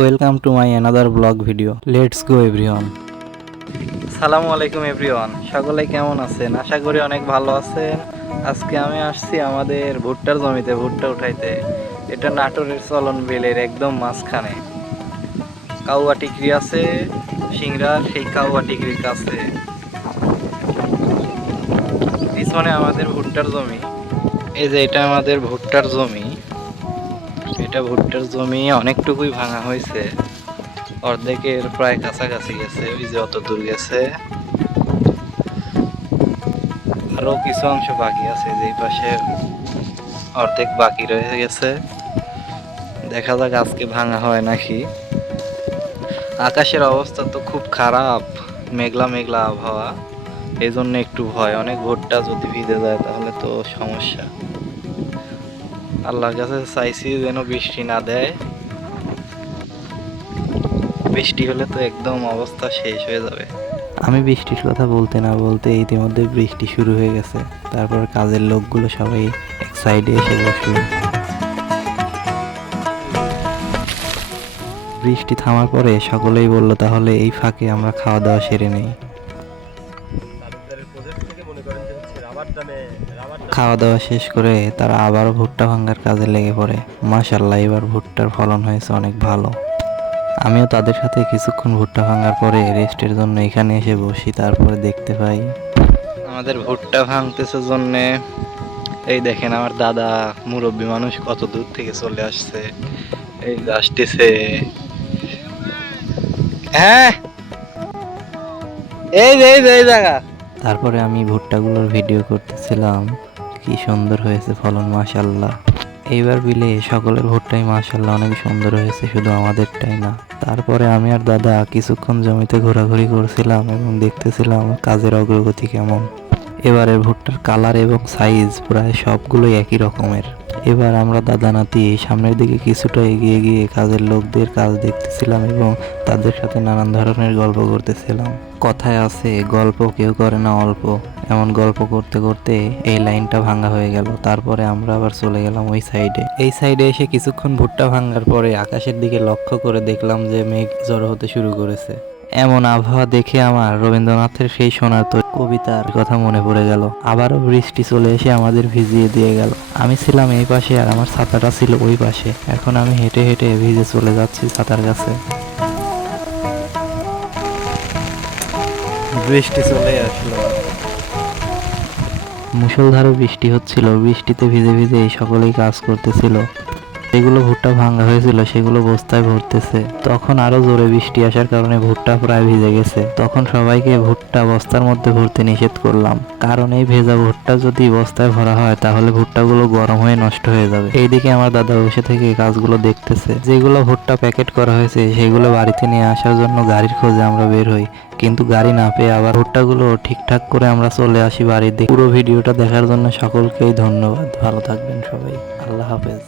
Welcome to my another blog video. Let's go everyone. সালামু আলাইকুম everyone, সকলে কেমন আছেন? আশা করি অনেক ভালো আছেন। আজকে আমি আসছি আমাদের ভুট্টার জমিতে ভুট্টা উঠাইতে। এটা নাটোরের চলন বিলের একদম মাঝখানে কাউয়া টিকরি আছে, সিংড়ার সেই কাউয়া টিকরির কাছে পিছনে আমাদের ভুট্টার জমি। এই যে এটা আমাদের ভুট্টার জমি। এটা ভুট্টার জমি অনেকটুকুই ভাঙা হয়েছে, অর্ধেকের প্রায় কাছাকাছি গেছে। ওই যে অত দূর গেছে, আরো কিছু অংশ বাকি আছে, যে পাশে অর্ধেক বাকি রয়ে গেছে। দেখা যাক আজকে ভাঙা হয় নাকি। আকাশের অবস্থা তো খুব খারাপ, মেঘলা মেঘলা আবহাওয়া, এই জন্য একটু ভয়। অনেক ভুট্টা যদি ভিজে যায় তাহলে তো সমস্যা। আল্লাহর কাছে চাইছি যেন বৃষ্টি না দেয়, বৃষ্টি হলে তো একদম অবস্থা শেষ হয়ে যাবে। আমি বৃষ্টির কথা বলতে না বলতে ইতিমধ্যে বৃষ্টি শুরু হয়ে গেছে। তারপর কাজের লোকগুলো সবাই এক সাইডে এসে বসলো। বৃষ্টি থামার পরে সকলেই বলল তাহলে এই ফাঁকে আমরা খাওয়া দাওয়া সেরে নেই। খাওয়া দাওয়া শেষ করে তারা আবারও ভুট্টা ভাঙার কাজে লেগে পড়ে। মাশাআল্লাহ, এবার ভুট্টার ফলন হয়েছে অনেক ভালো। আমিও তাদের সাথে কিছুক্ষণ ভুট্টা ভাঙার পরে রেস্টের জন্য এখানে এসে বসি। তারপরে দেখতে পাই আমাদের ভুট্টা ভাঙতেছে জন্যে এই দেখেন আমার দাদা মুরব্বী মানুষ কত দূর থেকে চলে আসছে। এই যে আসতেছে, হ্যাঁ এই জায়গা। তারপরে আমি ভুট্টাগুলোর ভিডিও করতেছিলাম। কি সুন্দর হয়েছে ফলন, মাশাআল্লাহ। এইবার বিলে সকলের ভুট্টাই মাশাআল্লাহ অনেক সুন্দর হয়েছে, শুধু আমাদেরটাই না। তারপরে আমি আর দাদা কিছুক্ষণ জমিতে ঘোরাঘুরি করছিলাম এবং দেখতেছিলাম কাজের অগ্রগতি কেমন। এবারের ভুট্টার কালার এবং সাইজ প্রায় সবগুলোই একই রকমের। এবার আমরা দাদা নাতি সামনের দিকে কিছুটা এগিয়ে গিয়ে কাজের লোকদের কাজ দেখতেছিলাম এবং তাদের সাথে নানান ধরনের গল্প করতেছিলাম। কথায় আছে গল্প কেউ করে না অল্প, এমন গল্প করতে করতে এই লাইনটা ভাঙা হয়ে গেল। তারপরে আমরা আবার চলে গেলাম ওই সাইডে। এই সাইডে এসে কিছুক্ষণ ভুট্টা ভাঙার পরে আকাশের দিকে লক্ষ্য করে দেখলাম যে মেঘ জড়ো হতে শুরু করেছে। এমন আবহাওয়া দেখে আমার রবীন্দ্রনাথের সেই সোনার কবিতার কথা মনে পড়ে গেল। আবারও বৃষ্টি চলে এসে আমাদের ভিজিয়ে দিয়ে গেল। আমি ছিলাম এই পাশে আর আমার ছাতাটা ছিল ওই পাশে। এখন আমি হেঁটে হেঁটে ভিজে চলে যাচ্ছি ছাতার কাছে। বৃষ্টি চলে আসলো, মুষলধারে বৃষ্টি হচ্ছিল। বৃষ্টিতে ভিজে ভিজে এই সকলেই কাজ করতেছিল। যেগুলো ভুট্টা ভাঙা হয়েছিল সেগুলো বস্তায় ভরতেছে। তখন আরো জোরে বৃষ্টি আসার কারণে ভুট্টা প্রায় ভিজে গেছে। তখন সবাইকে ভুট্টা বস্তার মধ্যে ভরতে নিষেধ করলাম, কারণ এই ভেজা ভুট্টা যদি বস্তায় ভরা হয় তাহলে ভুট্টাগুলো গরম হয়ে নষ্ট হয়ে যাবে। এইদিকে আমার দাদা বসে থেকে কাজগুলো দেখতেছে। যেগুলো ভুট্টা প্যাকেট করা হয়েছে সেগুলো বাড়িতে নিয়ে আসার জন্য গাড়ির খোঁজে আমরা বের হই, কিন্তু গাড়ি না পেয়ে আবার ভুট্টাগুলো ঠিকঠাক করে আমরা চলে আসি বাড়ির দিকে। পুরো ভিডিওটা দেখার জন্য সকলকেই ধন্যবাদ। ভালো থাকবেন সবাই, আল্লাহ হাফেজ।